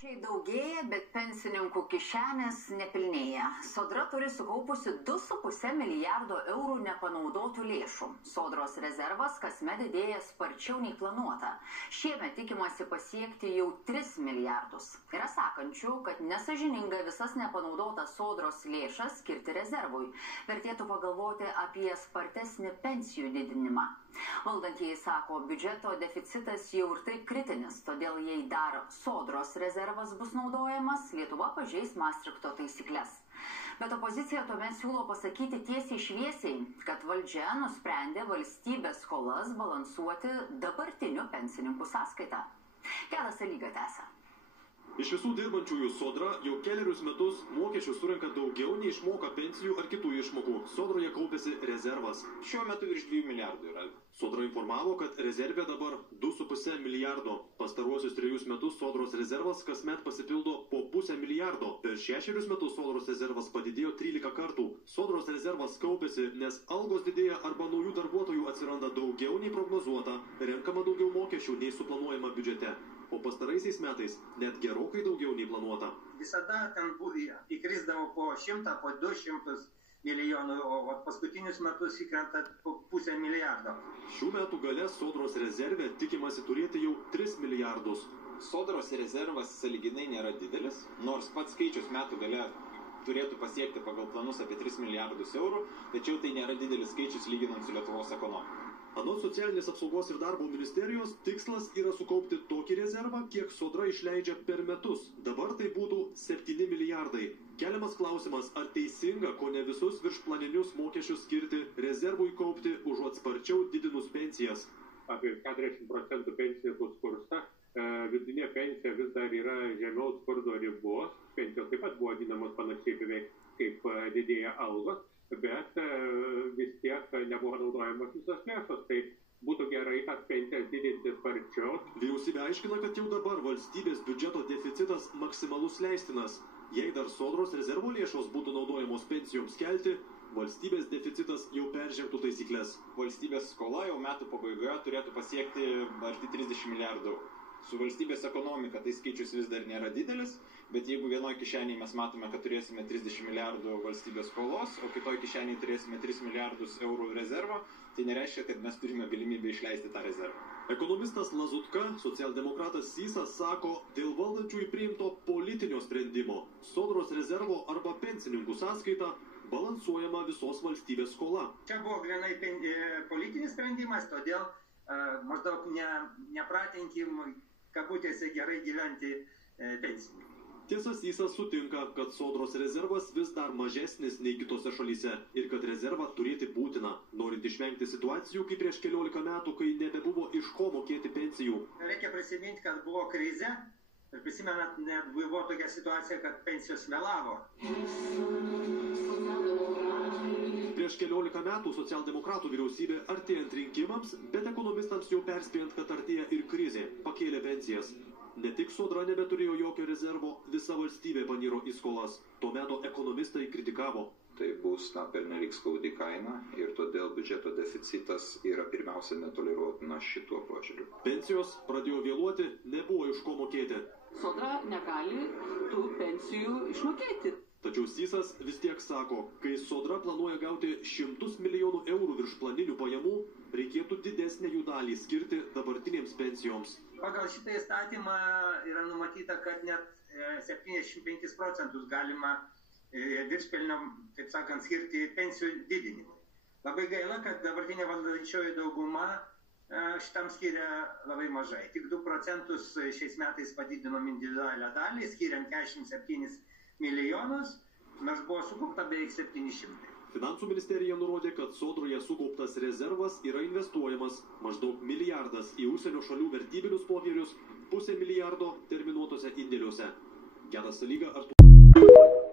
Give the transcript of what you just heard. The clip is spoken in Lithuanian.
Daugėja, bet pensininkų kišenės nepilnėja. Sodra turi sukaupusi 2,5 milijardo eurų nepanaudotų lėšų. Sodros rezervas kasmet didėja sparčiau nei planuota. Šiemet tikimasi pasiekti jau 3 milijardus. Yra sakančių, kad nesąžininga visas nepanaudotas sodros lėšas skirti rezervui. Vertėtų pagalvoti apie spartesnį pensijų didinimą. Valdantieji sako, biudžeto deficitas jau ir taip kritinis, todėl jei dar sodros rezervas bus naudojamas, Lietuva pažeis Maastrichto taisykles. Bet opozicija tuomet siūlo pasakyti tiesiai šviesiai, kad valdžia nusprendė valstybės skolas balansuoti dabartiniu pensininkų sąskaita. Gedas Salyga tęsia. Iš visų dirbančiųjų Sodra jau kelerius metus mokesčius surenka daugiau nei išmoka pensijų ar kitų išmokų. Sodroje kaupėsi rezervas. Šiuo metu virš 2 milijardų yra. Sodra informavo, kad rezervė dabar 2,5 milijardo. Pastaruosius 3 metus Sodros rezervas kasmet pasipildo po 0,5 milijardo. Per 6 metus Sodros rezervas padidėjo 13 kartų. Sodros rezervas kaupėsi, nes algos didėja arba naujų darbuotojų atsiranda daugiau nei prognozuota, renkama daugiau mokesčių nei suplanuojama biudžete. O pastaraisiais metais net gerokai daugiau nei planuota. Visada ten įkrisdavo po 100, po 200 milijonų, o paskutinius metus įkrenta po 0,5 milijardo. Šių metų gale Sodros rezervė tikimasi turėti jau 3 milijardus. Sodros rezervas sąlyginai nėra didelis, nors pats skaičius metų gale turėtų pasiekti pagal planus apie 3 milijardus eurų, tačiau tai nėra didelis skaičius lyginant su Lietuvos ekonomika. Anot Socialinės apsaugos ir darbo ministerijos, tikslas yra sukaupti tokį rezervą, kiek Sodra išleidžia per metus. Dabar tai būtų 7 milijardai. Keliamas klausimas, ar teisinga, ko ne visus viršplaninius mokesčius skirti rezervui kaupti, užuot sparčiau didinus pensijas. Apie 40% pensininkų skursta, vidutinė pensija vis dar yra žemiau skurdo ribos, pensijos taip pat buvo didinamos panašiai beveik kaip didėja algos, bet vis tiek nebuvo naudojamos visos lėšos, tai būtų gerai tas pensijas didinti sparčiau. Vyriausybė aiškina, kad jau dabar valstybės biudžeto deficitas maksimalus leistinas. Jei dar Sodros rezervo lėšos būtų naudojamos pensijoms kelti, valstybės deficitas jau peržengtų taisyklės. Valstybės skola jau metų pabaigoje turėtų pasiekti arti 30 milijardų. Su valstybės ekonomika tai skaičius vis dar nėra didelis, bet jeigu vienoje kišenėje mes matome, kad turėsime 30 milijardų valstybės skolos, o kitoje kišenėje turėsime 3 milijardus eurų rezervo, tai nereiškia, kad mes turime galimybę išleisti tą rezervą. Ekonomistas Lazutka, socialdemokratas Sysas sako, dėl valdančiųjų priimto politinio sprendimo Sodros rezervo arba pensininkų sąskaita balansuojama visos valstybės skola. Čia buvo grinai politinis sprendimas, todėl maždaug nepratinkim kabutėse gerai gyventi pensininkai. Tiesa, Sysas sutinka, kad Sodros rezervas vis dar mažesnis nei kitose šalyse ir kad rezervą turėti būtina, norint išvengti situacijų kaip prieš 14 metų, kai nebebuvo iš ko mokėti pensijų. Reikia prisiminti, kad buvo krize ir prisimenat, net buvo tokia situacija, kad pensijos vėlavo. Prieš 14 metų socialdemokratų vyriausybė artėjant rinkimams, bet ekonomistams jau perspėjant, kad artėja ir krizė, pakėlė pensijas. Ne tik Sodra nebeturėjo jokio rezervo, visa valstybė paniro į skolas. Tuo metu ekonomistai kritikavo. Tai bus pernelyg skaudi kaina ir todėl biudžeto deficitas yra pirmiausia netoleruotinas šituo požiūriu. Pensijos pradėjo vėluoti, nebuvo iš ko mokėti. Sodra negali tų pensijų išmokėti. Tačiau Sysas vis tiek sako, kai Sodra planuoja gauti 100 milijonų eurų virš planinių pajamų, reikėtų didesnę jų dalį skirti dabartinėms pensijoms. Pagal šitą įstatymą yra numatyta, kad net 75% galima viršpelnio, taip sakant, skirti pensijų didinimui. Labai gaila, kad dabartinė valdančioji dauguma šitam skiria labai mažai. Tik 2% šiais metais padidinom individualią dalį, skiriant 47 milijonus, nors buvo sukaupta beveik 700. Finansų ministerija nurodė, kad Sodroje sukauptas rezervas yra investuojamas maždaug milijardas į užsienio šalių vertybinius popierius, 0,5 milijardo terminuotose indėliuose. Gedas Salyga, Artūras.